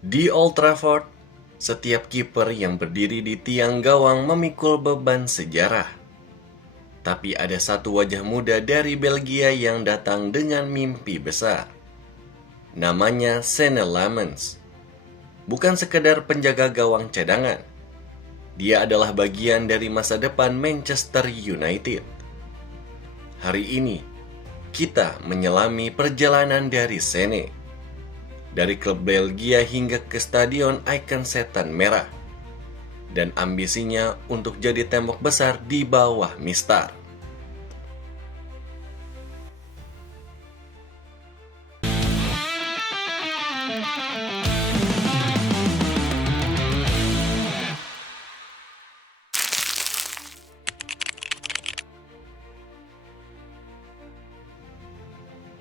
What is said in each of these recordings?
Di Old Trafford, setiap kiper yang berdiri di tiang gawang memikul beban sejarah. Tapi ada satu wajah muda dari Belgia yang datang dengan mimpi besar. Namanya Senne Lammens. Bukan sekedar penjaga gawang cadangan. Dia adalah bagian dari masa depan Manchester United. Hari ini, kita menyelami perjalanan dari Senne. Dari klub Belgia hingga ke stadion ikon setan merah. Dan ambisinya untuk jadi tembok besar di bawah Mistar.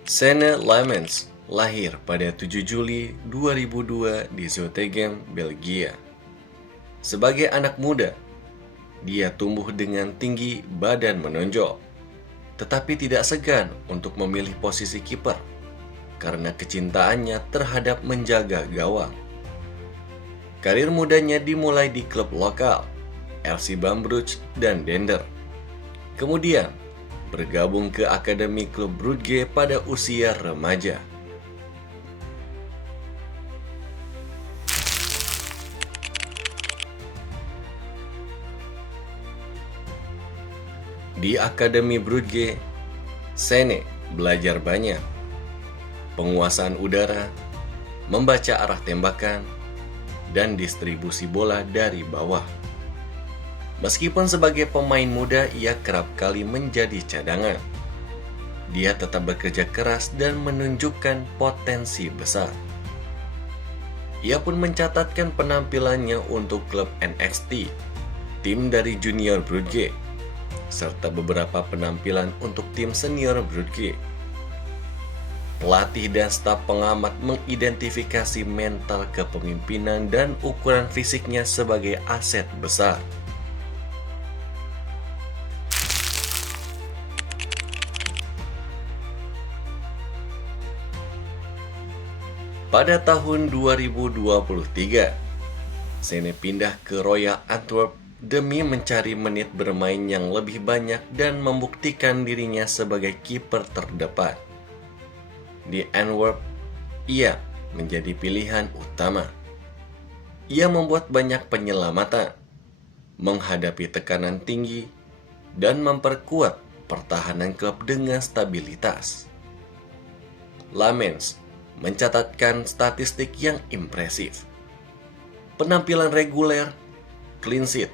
Senne Lammens lahir pada 7 Juli 2002 di Zottegem, Belgia. Sebagai anak muda, dia tumbuh dengan tinggi badan menonjol, tetapi tidak segan untuk memilih posisi kiper karena kecintaannya terhadap menjaga gawang. Karir mudanya dimulai di klub lokal, RC Bambruch dan Dender. Kemudian, bergabung ke Akademi Klub Brugge pada usia remaja. Di Akademi Brugge, Senne belajar banyak. Penguasaan udara, membaca arah tembakan, dan distribusi bola dari bawah. Meskipun sebagai pemain muda ia kerap kali menjadi cadangan, dia tetap bekerja keras dan menunjukkan potensi besar. Ia pun mencatatkan penampilannya untuk klub NXT, tim dari Junior Brugge, serta beberapa penampilan untuk tim senior Brugge. Pelatih dan staf pengamat mengidentifikasi mental kepemimpinan dan ukuran fisiknya sebagai aset besar. Pada tahun 2023, Senne pindah ke Royal Antwerp demi mencari menit bermain yang lebih banyak dan membuktikan dirinya sebagai kiper terdepan. Di Antwerp, ia menjadi pilihan utama. Ia membuat banyak penyelamatan, menghadapi tekanan tinggi, dan memperkuat pertahanan klub dengan stabilitas. Lammens mencatatkan statistik yang impresif. Penampilan reguler, clean sheet,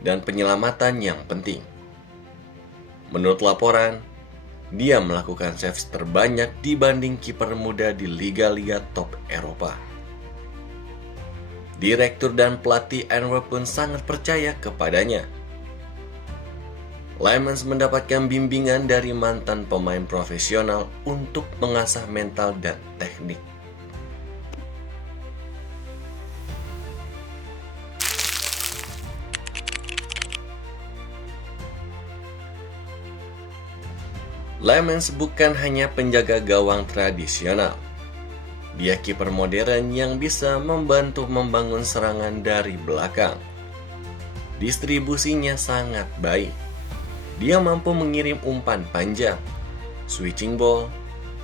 dan penyelamatan yang penting. Menurut laporan, dia melakukan saves terbanyak dibanding kiper muda di liga-liga top Eropa. Direktur dan pelatih Antwerp pun sangat percaya kepadanya. Lammens mendapatkan bimbingan dari mantan pemain profesional untuk mengasah mental dan teknik. Lammens bukan hanya penjaga gawang tradisional. Dia kiper modern yang bisa membantu membangun serangan dari belakang. Distribusinya sangat baik. Dia mampu mengirim umpan panjang, switching ball,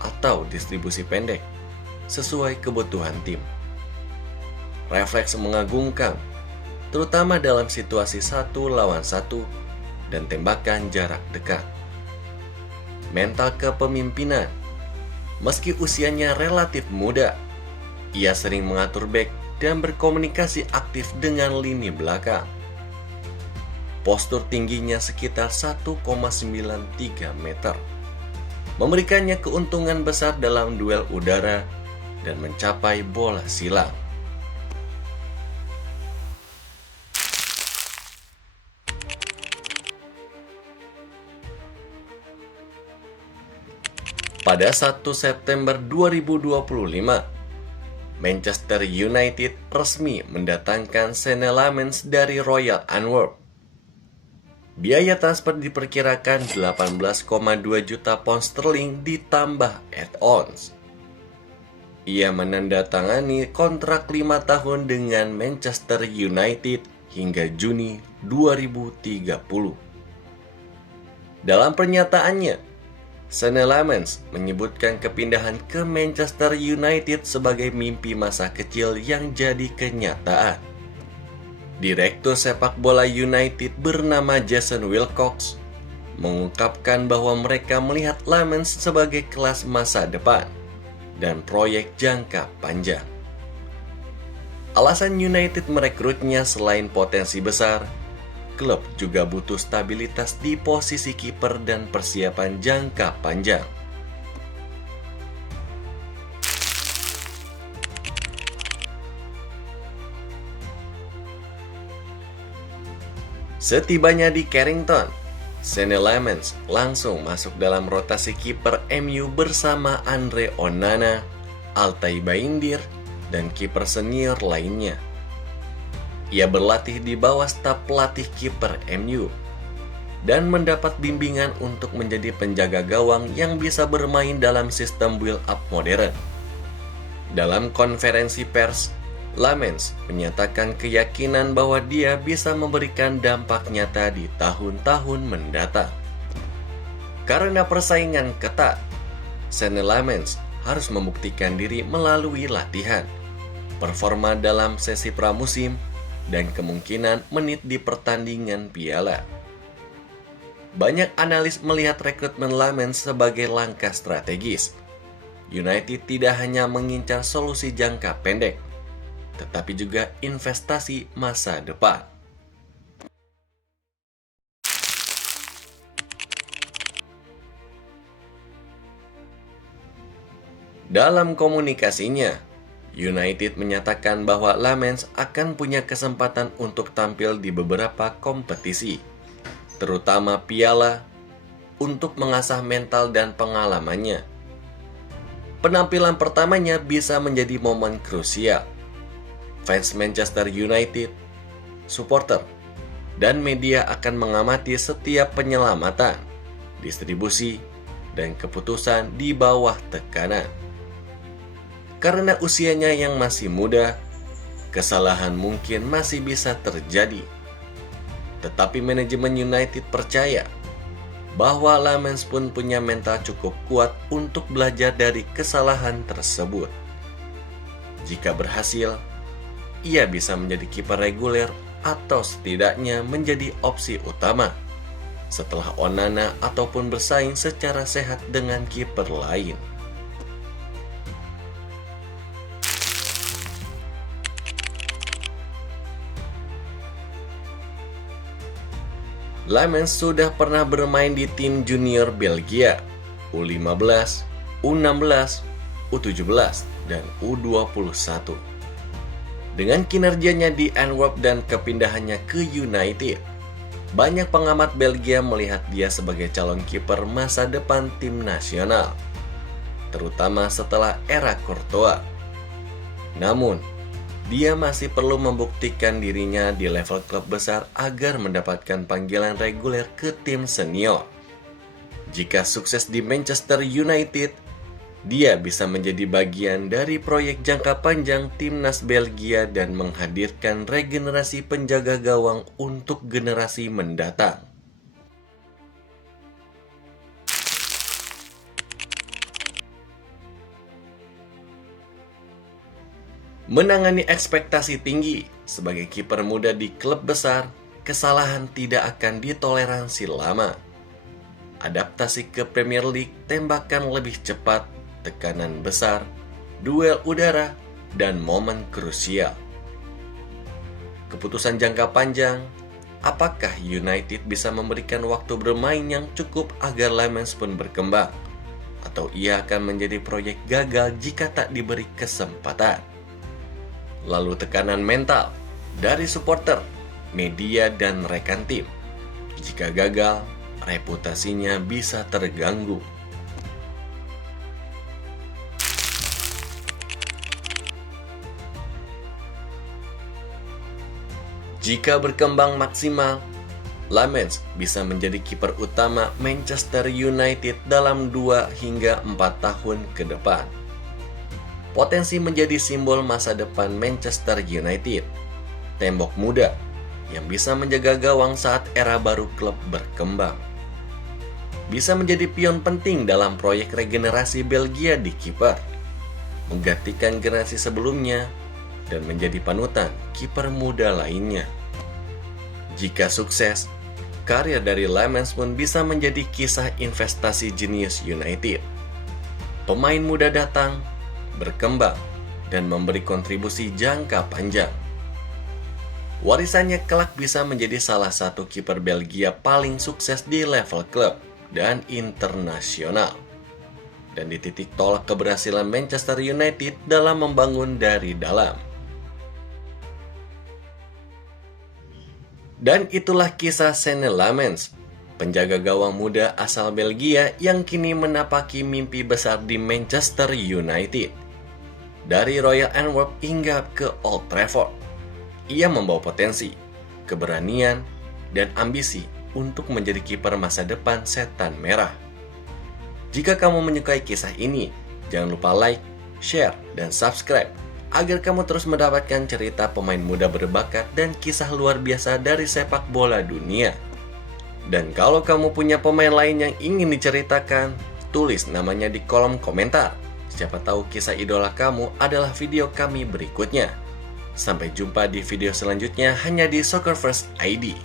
atau distribusi pendek sesuai kebutuhan tim. Refleks mengagumkan, terutama dalam situasi 1-1 dan tembakan jarak dekat. Mental kepemimpinan, meski usianya relatif muda, ia sering mengatur bek dan berkomunikasi aktif dengan lini belakang. Postur tingginya sekitar 1,93 meter, memberikannya keuntungan besar dalam duel udara dan mencapai bola silang. Pada 1 September 2025, Manchester United resmi mendatangkan Senne Lammens dari Royal Antwerp. Biaya transfer diperkirakan 18,2 juta pound sterling ditambah add-ons. Ia menandatangani kontrak 5 tahun dengan Manchester United hingga Juni 2030. Dalam pernyataannya, Senne Lammens menyebutkan kepindahan ke Manchester United sebagai mimpi masa kecil yang jadi kenyataan. Direktur sepak bola United bernama Jason Wilcox mengungkapkan bahwa mereka melihat Lammens sebagai kelas masa depan dan proyek jangka panjang. Alasan United merekrutnya selain potensi besar, klub juga butuh stabilitas di posisi kiper dan persiapan jangka panjang. Setibanya di Carrington, Senne Lammens langsung masuk dalam rotasi kiper MU bersama Andre Onana, Altay Bayindir, dan kiper senior lainnya. Ia berlatih di bawah staf pelatih kiper MU dan mendapat bimbingan untuk menjadi penjaga gawang yang bisa bermain dalam sistem build-up modern. Dalam konferensi pers, Lammens menyatakan keyakinan bahwa dia bisa memberikan dampak nyata di tahun-tahun mendatang. Karena persaingan ketat, Senne Lammens harus membuktikan diri melalui latihan, performa dalam sesi pramusim, dan kemungkinan menit di pertandingan piala. Banyak analis melihat rekrutmen Lammens sebagai langkah strategis. United tidak hanya mengincar solusi jangka pendek, tetapi juga investasi masa depan. Dalam komunikasinya, United menyatakan bahwa Lammens akan punya kesempatan untuk tampil di beberapa kompetisi, terutama piala, untuk mengasah mental dan pengalamannya. Penampilan pertamanya bisa menjadi momen krusial. Fans Manchester United, supporter, dan media akan mengamati setiap penyelamatan, distribusi, dan keputusan di bawah tekanan. Karena usianya yang masih muda, kesalahan mungkin masih bisa terjadi. Tetapi manajemen United percaya bahwa Lammens pun punya mental cukup kuat untuk belajar dari kesalahan tersebut. Jika berhasil, ia bisa menjadi kiper reguler atau setidaknya menjadi opsi utama setelah Onana ataupun bersaing secara sehat dengan kiper lain. Lammens sudah pernah bermain di tim junior Belgia, U15, U16, U17, dan U21. Dengan kinerjanya di Antwerp dan kepindahannya ke United, banyak pengamat Belgia melihat dia sebagai calon kiper masa depan tim nasional, terutama setelah era Courtois. Namun, dia masih perlu membuktikan dirinya di level klub besar agar mendapatkan panggilan reguler ke tim senior. Jika sukses di Manchester United, dia bisa menjadi bagian dari proyek jangka panjang timnas Belgia dan menghadirkan regenerasi penjaga gawang untuk generasi mendatang. Menangani ekspektasi tinggi sebagai kiper muda di klub besar, kesalahan tidak akan ditoleransi lama. Adaptasi ke Premier League, tembakan lebih cepat, tekanan besar, duel udara, dan momen krusial. Keputusan jangka panjang, apakah United bisa memberikan waktu bermain yang cukup agar Lammens pun berkembang? Atau ia akan menjadi proyek gagal jika tak diberi kesempatan? Lalu tekanan mental dari supporter, media, dan rekan tim. Jika gagal, reputasinya bisa terganggu. Jika berkembang maksimal, Lammens bisa menjadi kiper utama Manchester United dalam 2 hingga 4 tahun ke depan. berpotensi menjadi simbol masa depan Manchester United. Tembok muda yang bisa menjaga gawang saat era baru klub berkembang. Bisa menjadi pion penting dalam proyek regenerasi Belgia di kiper, menggantikan generasi sebelumnya, dan menjadi panutan kiper muda lainnya. Jika sukses, karir dari Lemans pun bisa menjadi kisah investasi jenius United. Pemain muda datang, berkembang, dan memberi kontribusi jangka panjang. Warisannya kelak bisa menjadi salah satu kiper Belgia paling sukses di level klub dan internasional. Dan di titik tolak keberhasilan Manchester United dalam membangun dari dalam. Dan itulah kisah Senne Lammens, penjaga gawang muda asal Belgia yang kini menapaki mimpi besar di Manchester United. Dari Royal Antwerp hingga ke Old Trafford, ia membawa potensi, keberanian, dan ambisi untuk menjadi kiper masa depan Setan Merah. Jika kamu menyukai kisah ini, jangan lupa like, share, dan subscribe agar kamu terus mendapatkan cerita pemain muda berbakat dan kisah luar biasa dari sepak bola dunia. Dan kalau kamu punya pemain lain yang ingin diceritakan, tulis namanya di kolom komentar. Siapa tahu kisah idola kamu adalah video kami berikutnya. Sampai jumpa di video selanjutnya hanya di Soccer First ID.